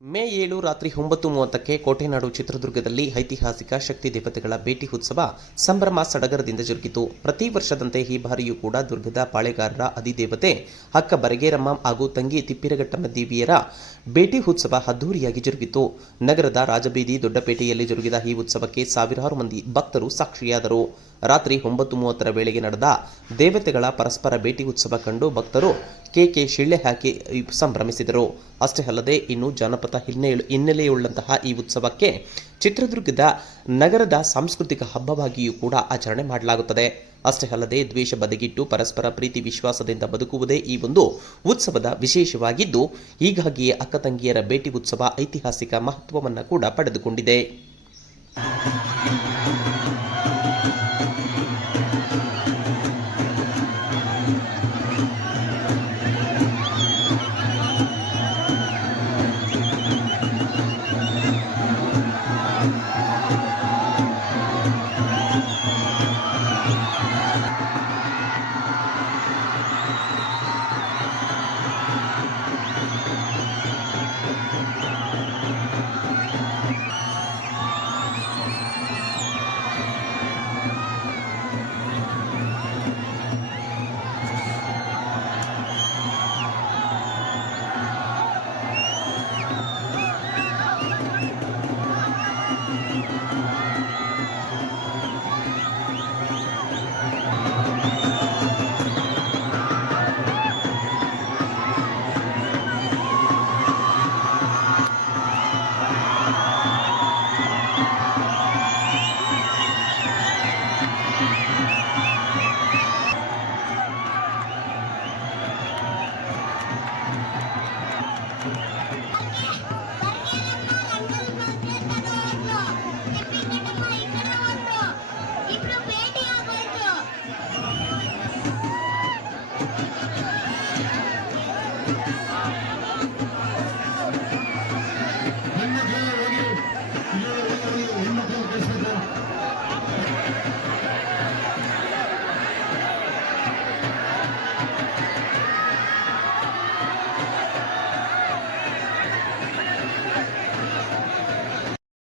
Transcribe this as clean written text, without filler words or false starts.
ಮೇ 7 ರಾತ್ರಿ 9:30ಕ್ಕೆ ಕೋಟೆನಾಡು ಚಿತ್ರದುರ್ಗದಲ್ಲಿ ಐತಿಹಾಸಿಕ ಶಕ್ತಿ ದೇವತೆಗಳ ಭೇಟಿ ಉತ್ಸವ ಸಂಭ್ರಮ ಸಡಗರದಿಂದ ಜರುಗಿತು. ಪ್ರತಿ ವರ್ಷದಂತೆ ಈ ಬಾರಿಯೂ ಕೂಡ ದುರ್ಗದ ಪಾಳೆಗಾರರ ಅಧಿದೇವತೆ ಅಕ್ಕ ಬರಗೇರಮ್ಮ ಹಾಗೂ ತಂಗಿ ತಿಪ್ಪಿರಘಟ್ಟಮ್ಮ ದೇವಿಯರ ಭೇಟಿ ಉತ್ಸವ ಅದ್ದೂರಿಯಾಗಿ ಜರುಗಿತು. ನಗರದ ರಾಜಬೀದಿ ದೊಡ್ಡಪೇಟೆಯಲ್ಲಿ ಜರುಗಿದ ಈ ಉತ್ಸವಕ್ಕೆ ಸಾವಿರಾರು ಮಂದಿ ಭಕ್ತರು ಸಾಕ್ಷಿಯಾದರು. ರಾತ್ರಿ 9:30 ವೇಳೆಗೆ ನಡೆದ ದೇವತೆಗಳ ಪರಸ್ಪರ ಭೇಟಿ ಉತ್ಸವ ಕಂಡು ಭಕ್ತರು ಕೇಕೆ ಶಿಳ್ಳೆ ಹಾಕಿ ಸಂಭ್ರಮಿಸಿದರು. ಅಷ್ಟೇ ಅಲ್ಲದೆ ಇನ್ನು ಜಾನಪದ ಹಿನ್ನೆಲೆಯುಳ್ಳಂತಹ ಈ ಉತ್ಸವಕ್ಕೆ ಚಿತ್ರದುರ್ಗದ ನಗರದ ಸಾಂಸ್ಕೃತಿಕ ಹಬ್ಬವಾಗಿಯೂ ಕೂಡ ಆಚರಣೆ ಮಾಡಲಾಗುತ್ತದೆ. ಅಷ್ಟೇ ಅಲ್ಲದೆ ದ್ವೇಷ ಬದಿಗಿಟ್ಟು ಪರಸ್ಪರ ಪ್ರೀತಿ ವಿಶ್ವಾಸದಿಂದ ಬದುಕುವುದೇ ಈ ಒಂದು ಉತ್ಸವದ ವಿಶೇಷವಾಗಿದ್ದು, ಹೀಗಾಗಿಯೇ ಅಕ್ಕ ತಂಗಿಯರ ಭೇಟಿ ಉತ್ಸವ ಐತಿಹಾಸಿಕ ಮಹತ್ವವನ್ನು ಕೂಡ ಪಡೆದುಕೊಂಡಿದೆ.